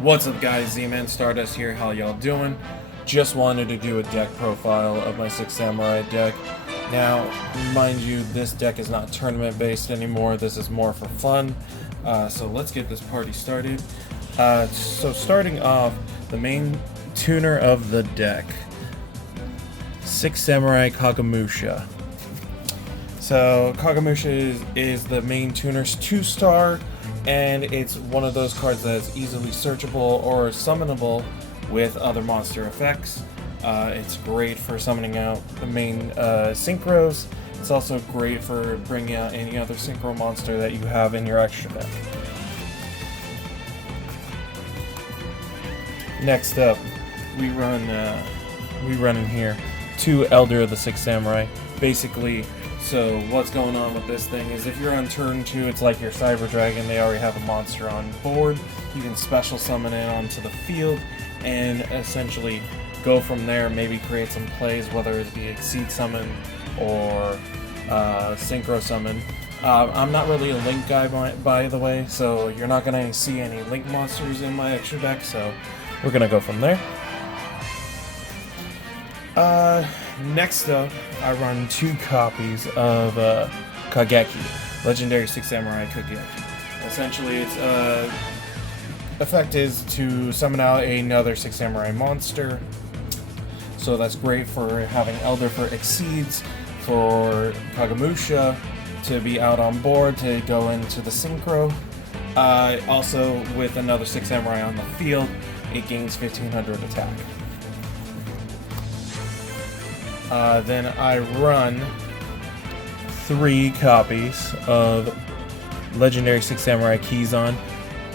What's up guys, Zmanstardust here, how y'all doing? Just wanted to do a deck profile of my 6 Samurai deck. Now, mind you, this deck is not tournament based anymore, this is more for fun. So let's get this party started. So starting off, the main tuner of the deck. 6 Samurai Kagemusha. So Kagemusha is the main tuner's 2-star, and it's one of those cards that's easily searchable or summonable with other monster effects. It's great for summoning out the main synchros. It's also great for bringing out any other synchro monster that you have in your extra deck. Next up, we run in here 2 Elder of the 6 Samurai. Basically, so what's going on with this thing is if you're on turn 2, it's like your Cyber Dragon, they already have a monster on board. You can special summon it onto the field and essentially go from there, maybe create some plays, whether it be Exceed Summon or Synchro Summon. I'm not really a Link guy, by the way, so you're not going to see any Link monsters in my extra deck, so we're going to go from there. Next up, I run 2 copies of Kageki, Legendary 6 Samurai Kageki. Essentially, its effect is to summon out another 6 Samurai monster. So that's great for having Elder for Exceeds, for Kagemusha to be out on board to go into the Synchro. Also, with another 6 Samurai on the field, it gains 1500 attack. Then I run 3 copies of Legendary 6 Samurai Kizan.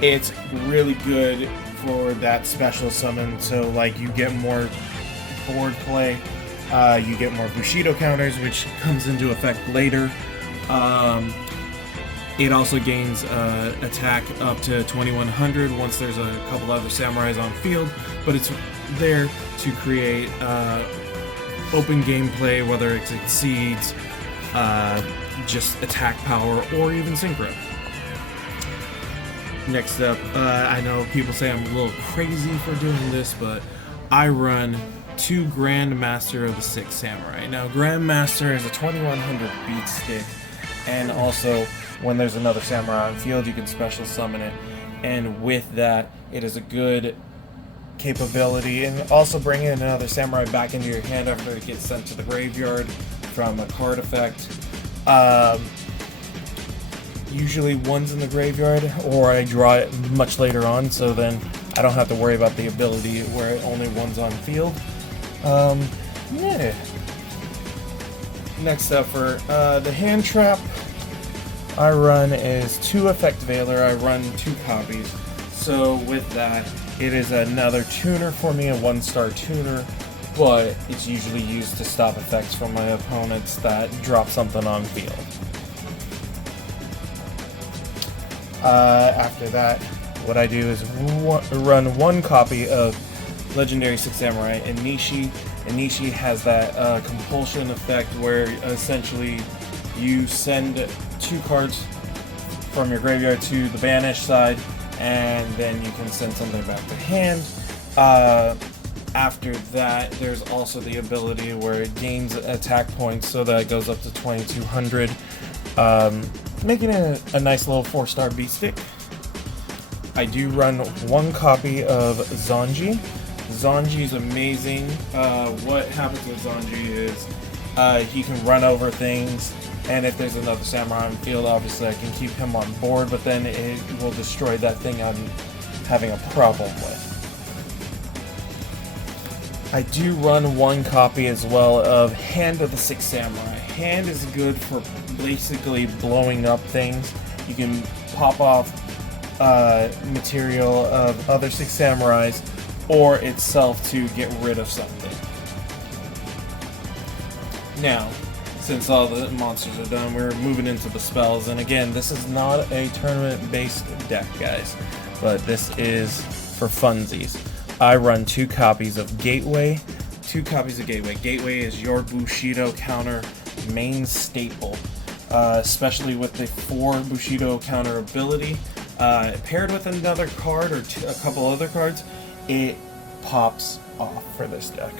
It's really good for that special summon, so like you get more board play, you get more Bushido counters, which comes into effect later. It also gains attack up to 2100 once there's a couple other samurais on field, but it's there to create open gameplay, whether it exceeds just attack power or even synchro. Next up, I know people say I'm a little crazy for doing this, but I run 2 Grandmaster of the 6 Samurai. Now, Grandmaster is a 2100 beat stick, and also when there's another samurai on field, you can special summon it, and with that, it is a good capability, and also bringing another samurai back into your hand after it gets sent to the graveyard from a card effect. Usually one's in the graveyard, or I draw it much later on, so then I don't have to worry about the ability where only one's on field. Yeah. Next up for the hand trap, I run is 2 Effect Veiler. I run 2 copies. So with that, it is another tuner for me, a 1-star tuner, but it's usually used to stop effects from my opponents that drop something on field. After that, what I do is run 1 copy of Legendary 6 Samurai Inishi. Inishi has that compulsion effect where essentially you send 2 cards from your graveyard to the banished side, and then you can send something back to hand. After that, there's also the ability where it gains attack points, so that it goes up to 2200, making it a nice little 4-star beat stick. I do run 1 copy of Zanji. Zanji is amazing. What happens with Zanji is he can run over things, and if there's another samurai on the field, obviously I can keep him on board, but then it will destroy that thing I'm having a problem with. I do run 1 copy as well of Hand of the 6 Samurai. Hand is good for basically blowing up things. You can pop off material of other 6 Samurais or itself to get rid of something. Now, since all the monsters are done, we're moving into the spells, and again, this is not a tournament-based deck, guys, but this is for funsies. I run 2 copies of Gateway. 2 copies of Gateway. Gateway is your Bushido counter main staple, especially with the 4 Bushido counter ability. Paired with another card or a couple other cards, it pops off for this deck.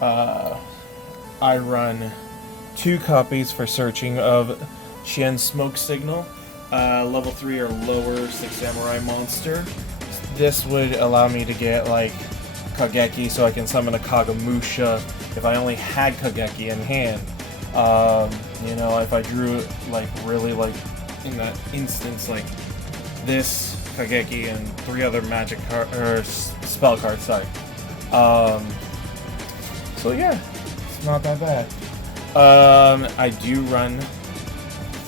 I run 2 copies for searching of Qian's Smoke Signal, level 3 or lower 6 Samurai monster. This would allow me to get like Kageki, so I can summon a Kagamusha if I only had Kageki in hand. You know, if I drew like really like in that instance, like this Kageki and 3 other magic card or spell cards. Sorry. So yeah, it's not that bad. I do run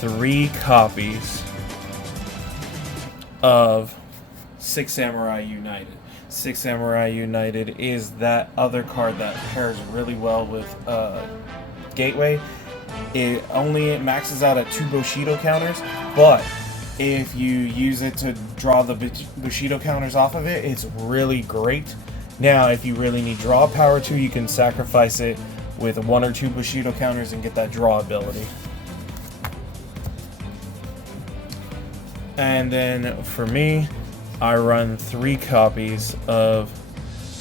3 copies of 6 Samurai United. 6 Samurai United is that other card that pairs really well with Gateway. It maxes out at 2 Bushido counters, but if you use it to draw the Bushido counters off of it, it's really great. Now, if you really need draw power too, you can sacrifice it with 1 or 2 Bushido counters and get that draw ability. And then for me, I run 3 copies of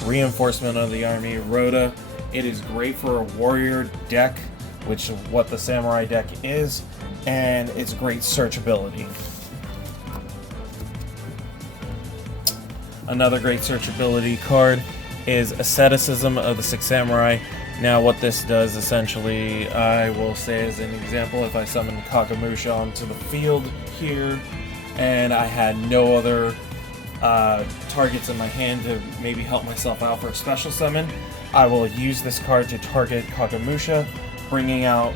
Reinforcement of the Army Rhoda. It is great for a warrior deck, which is what the Samurai deck is, and it's great searchability. Another great searchability card is Asceticism of the 6 Samurai. Now what this does essentially, I will say as an example, if I summon Kagamusha onto the field here, and I had no other targets in my hand to maybe help myself out for a special summon, I will use this card to target Kagamusha, bringing out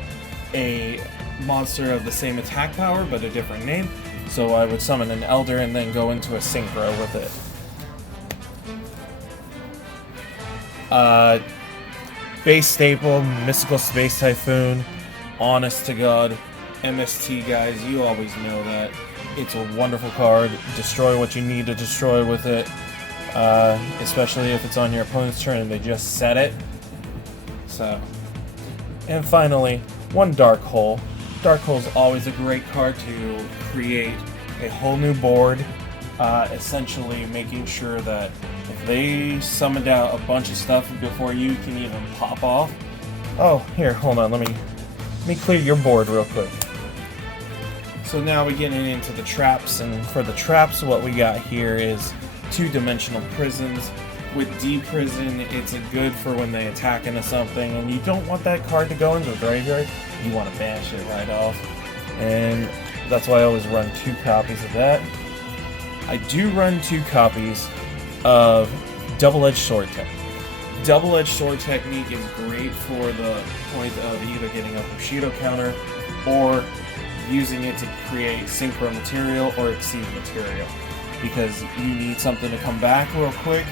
a monster of the same attack power but a different name. So I would summon an Elder and then go into a Synchro with it. Base staple, Mystical Space Typhoon, honest to God, MST guys, you always know that. It's a wonderful card. Destroy what you need to destroy with it, especially if it's on your opponent's turn and they just set it. So, and finally, 1 Dark Hole. Dark Hole is always a great card to create a whole new board, essentially making sure that if they summoned out a bunch of stuff before you can even pop off. Oh, here, hold on, let me clear your board real quick. So now we're getting into the traps, and for the traps, what we got here is 2-dimensional prisons. With D-Prison, it's good for when they attack into something, and you don't want that card to go into the graveyard. You want to banish it right off, and that's why I always run 2 copies of that. I do run 2 copies of Double-Edged Sword Technique. Double-Edged Sword Technique is great for the point of either getting a Bushido counter or using it to create Synchro material or Exceed material, because you need something to come back real quick,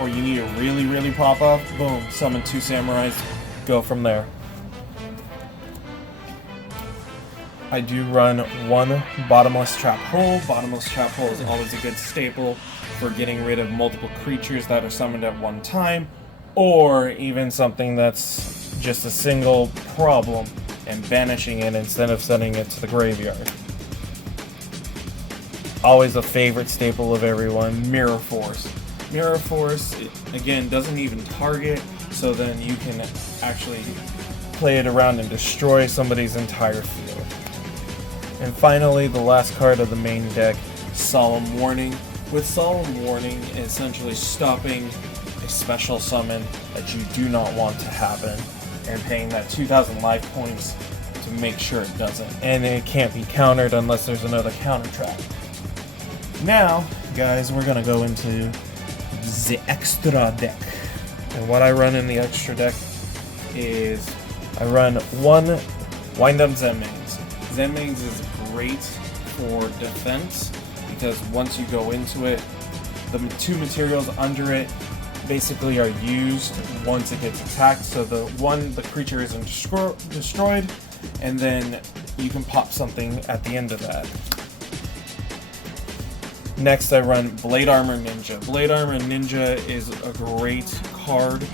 or you need to really pop off. Boom, summon 2 Samurais, go from there. I do run 1 Bottomless Trap Hole. Bottomless Trap Hole is always a good staple for getting rid of multiple creatures that are summoned at one time, or even something that's just a single problem and banishing it instead of sending it to the graveyard. Always a favorite staple of everyone, Mirror Force. Mirror Force, again, doesn't even target, so then you can actually play it around and destroy somebody's entire field. And finally, the last card of the main deck, Solemn Warning. With Solemn Warning, essentially stopping a special summon that you do not want to happen, and paying that 2,000 life points to make sure it doesn't. And it can't be countered unless there's another counter trap. Now, guys, we're going to go into the extra deck. And what I run in the extra deck is I run 1 Wind-Up Zenmaines. Zenmaines is great for defense because once you go into it, the 2 materials under it basically are used once it gets attacked. So the creature isn't destroyed, and then you can pop something at the end of that. Next, I run Blade Armor Ninja. Blade Armor Ninja is a great card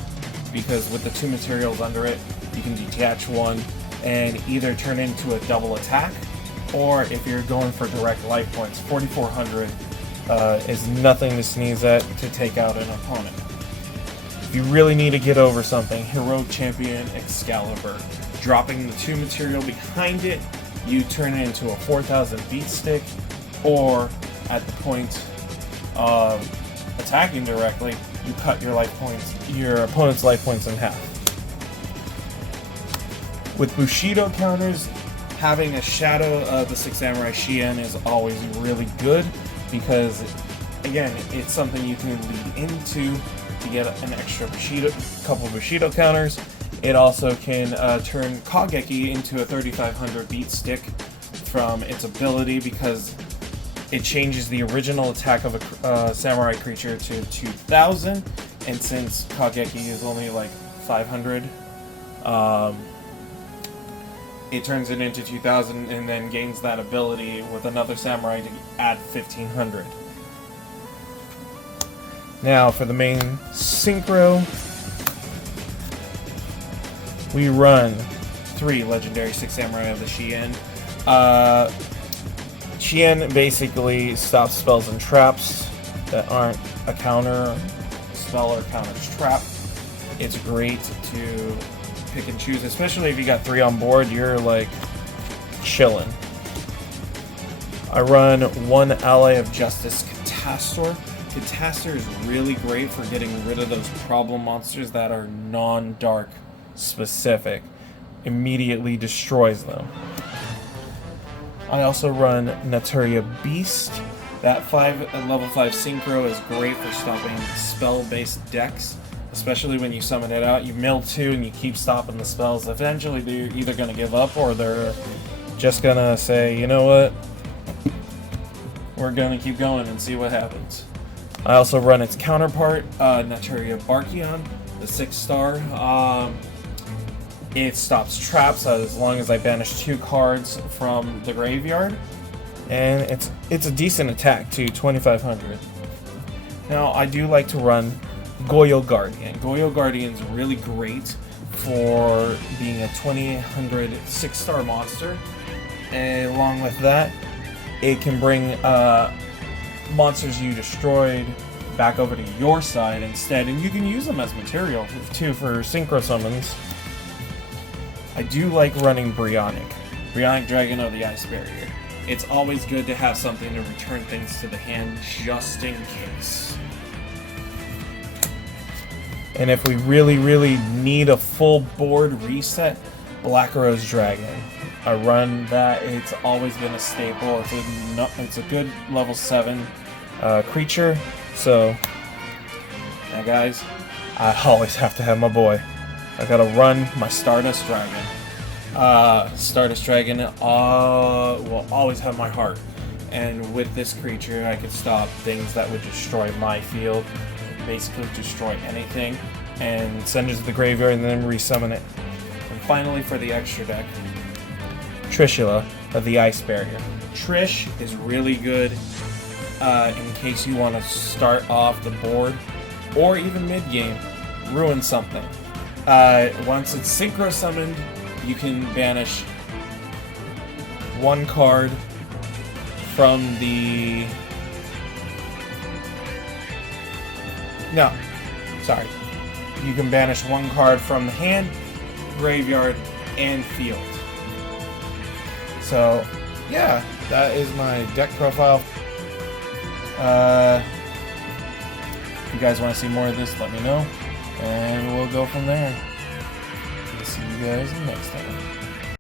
because with the 2 materials under it, you can detach 1 and either turn into a double attack, or if you're going for direct life points, 4,400 is nothing to sneeze at to take out an opponent. If you really need to get over something, Heroic Champion Excalibur. Dropping the 2 material behind it, you turn it into a 4,000 beat stick, or at the point of attacking directly, you cut your opponent's life points in half. With Bushido counters, having a Shadow of the Six Samurai Shien is always really good because, again, it's something you can lead into to get an extra couple Bushido counters. It also can turn Kageki into a 3,500 beat stick from its ability because it changes the original attack of a samurai creature to 2,000, and since Kageki is only like 500, it turns it into 2,000 and then gains that ability with another samurai to add 1,500. Now for the main synchro, we run 3 legendary Six Samurai of the Shien. Shien basically stops spells and traps that aren't a counter spell or counter trap. It's great to pick and choose, especially if you got 3 on board, you're like chilling. I run 1 Ally of Justice Catastor. Catastor is really great for getting rid of those problem monsters that are non-dark specific. Immediately destroys them. I also run Naturia Beast. That level 5 synchro is great for stopping spell-based decks, especially when you summon it out. You mill 2 and you keep stopping the spells. Eventually they're either going to give up or they're just going to say, you know what, we're going to keep going and see what happens. I also run its counterpart, Naturia Barkion, the 6-star. It stops traps as long as I banish 2 cards from the graveyard, and it's a decent attack too, 2,500. Now I do like to run Yugioh Guardian. Yugioh Guardian's really great for being a 2,800 6-star monster, and along with that, it can bring monsters you destroyed back over to your side instead, and you can use them as material too for synchro summons. I do like running Brionic Dragon of the Ice Barrier. It's always good to have something to return things to the hand just in case. And if we really need a full board reset, Black Rose Dragon. I run that. It's always been a staple. It's a good level 7 creature. So, now guys, I always have to have my boy. I gotta run my Stardust Dragon. Stardust Dragon will always have my heart. And with this creature, I could stop things that would destroy my field, basically destroy anything, and send it to the graveyard and then resummon it. And finally, for the extra deck, Trishula of the Ice Barrier. Trish is really good in case you want to start off the board or even mid-game, ruin something. Once it's synchro summoned, you can banish 1 card from the... No, sorry. You can banish 1 card from the hand, graveyard, and field. So, yeah, that is my deck profile. If you guys want to see more of this, let me know, and we'll go from there. See you guys next time.